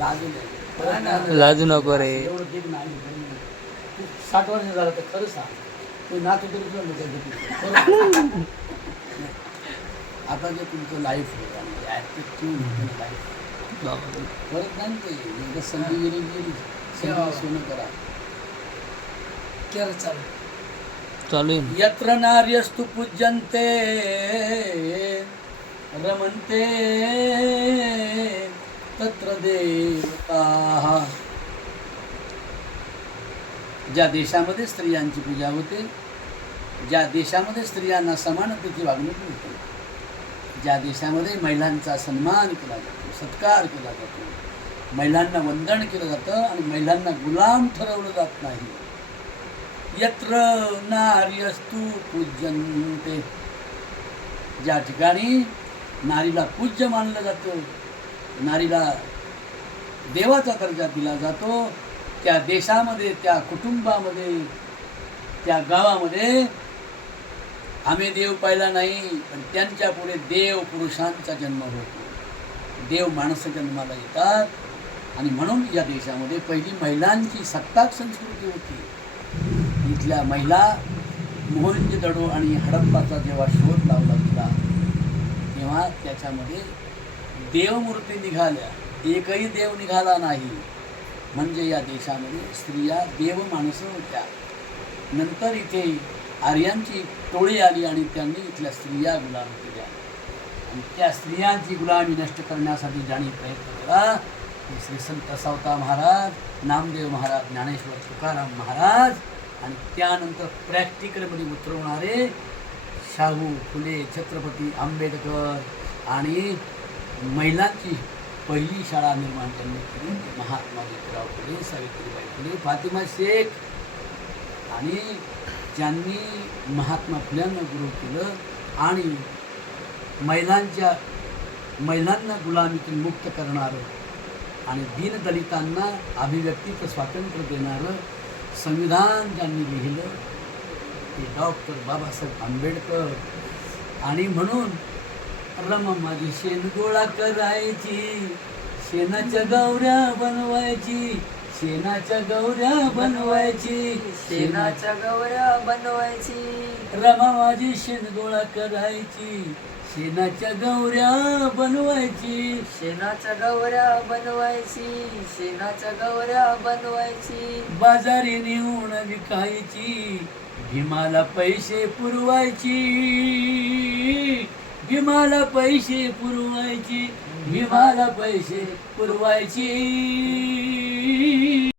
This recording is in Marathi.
लाजू नये. परत नाही. लाजू नको रे एवढं ठीक नाही तू साठ वर्ष झालं तर खरं सांग तू नातू तरी तुला लोकं घेतील. खरं. आता जे तुमचं लाईफ आहे ॲटिट्यूड लाईफ परत नाही ते एकदा संधी गेली गेली संधी सोनं करा केअर चालू चालू आहे. यत्र नार्यस्तु पूज्यन्ते रमन्ते तत्र देवता। ज्या देशामध्ये स्त्रियांची पूजा होते ज्या देशामध्ये स्त्रियांना समानतेची वागणूक मिळते ज्या देशामध्ये महिलांचा सन्मान केला जातो सत्कार केला जातो महिलांना वंदन केलं जातं आणि महिलांना गुलाम ठरवलं जात नाही. यत्र नार्यस्तु पूज्यन्ते। ज्या ठिकाणी नारीला पूज्य मानलं जातं नारीला देवाचा दर्जा दिला जातो त्या देशामध्ये त्या कुटुंबामध्ये त्या गावामध्ये आम्ही देव पाहिला नाही पण त्यांच्या पुढे देव पुरुषांचा जन्म होतो. देव माणसं जन्माला येतात आणि म्हणून या देशामध्ये पहिली महिलांची सत्ताक संस्कृती होती. इथल्या महिला मोहनजोदडो आणि हडप्पाचा जेव्हा शोध लावला गेला तेव्हा त्याच्यामध्ये देवमूर्ती निघाल्या. एकही देव निघाला नाही. म्हणजे या देशामध्ये स्त्रिया देव माणसं होत्या. नंतर इथे आर्यांची टोळी आली आणि त्यांनी इथल्या स्त्रिया गुलाम केल्या. आणि त्या स्त्रियांची गुलामी नष्ट करण्यासाठी ज्यांनी प्रयत्न केला श्री संत सावता महाराज नामदेव महाराज ज्ञानेश्वर तुकाराम महाराज आणि त्यानंतर प्रॅक्टिकलमध्ये उतरवणारे शाहू फुले छत्रपती आंबेडकर आणि महिलांची पहिली शाळा निर्माण त्यांनी केली महात्मा ज्योतिराव फुले सावित्रीबाई फुले फातिमा शेख आणि ज्यांनी महात्मा फुल्यांना गुरु केलं आणि महिलांच्या महिलांना गुलामीतून मुक्त करणारं आणि दीनदलितांना अभिव्यक्तीचं स्वातंत्र्य देणारं संविधान ज्यांनी लिहिलं ते डॉक्टर बाबासाहेब आंबेडकर. आणि म्हणून रम माझी शेण गोळा करायची शेणाच्या गौऱ्या बनवायची. शेणाच्या गौऱ्या बनवायची. शेणाच्या गौऱ्या बनवायची. रमा माझी शेण गोळा करायची. शेणाच्या गौऱ्या बनवायची. शेणाच्या गौऱ्या बनवायची. शेणाच्या गौऱ्या बनवायची. बाजारी नेऊन विकायची. भीमाला पैसे पुरवायची. भीमाला पैसे पुरवायचे भीमाला पैसे पुरवायचे.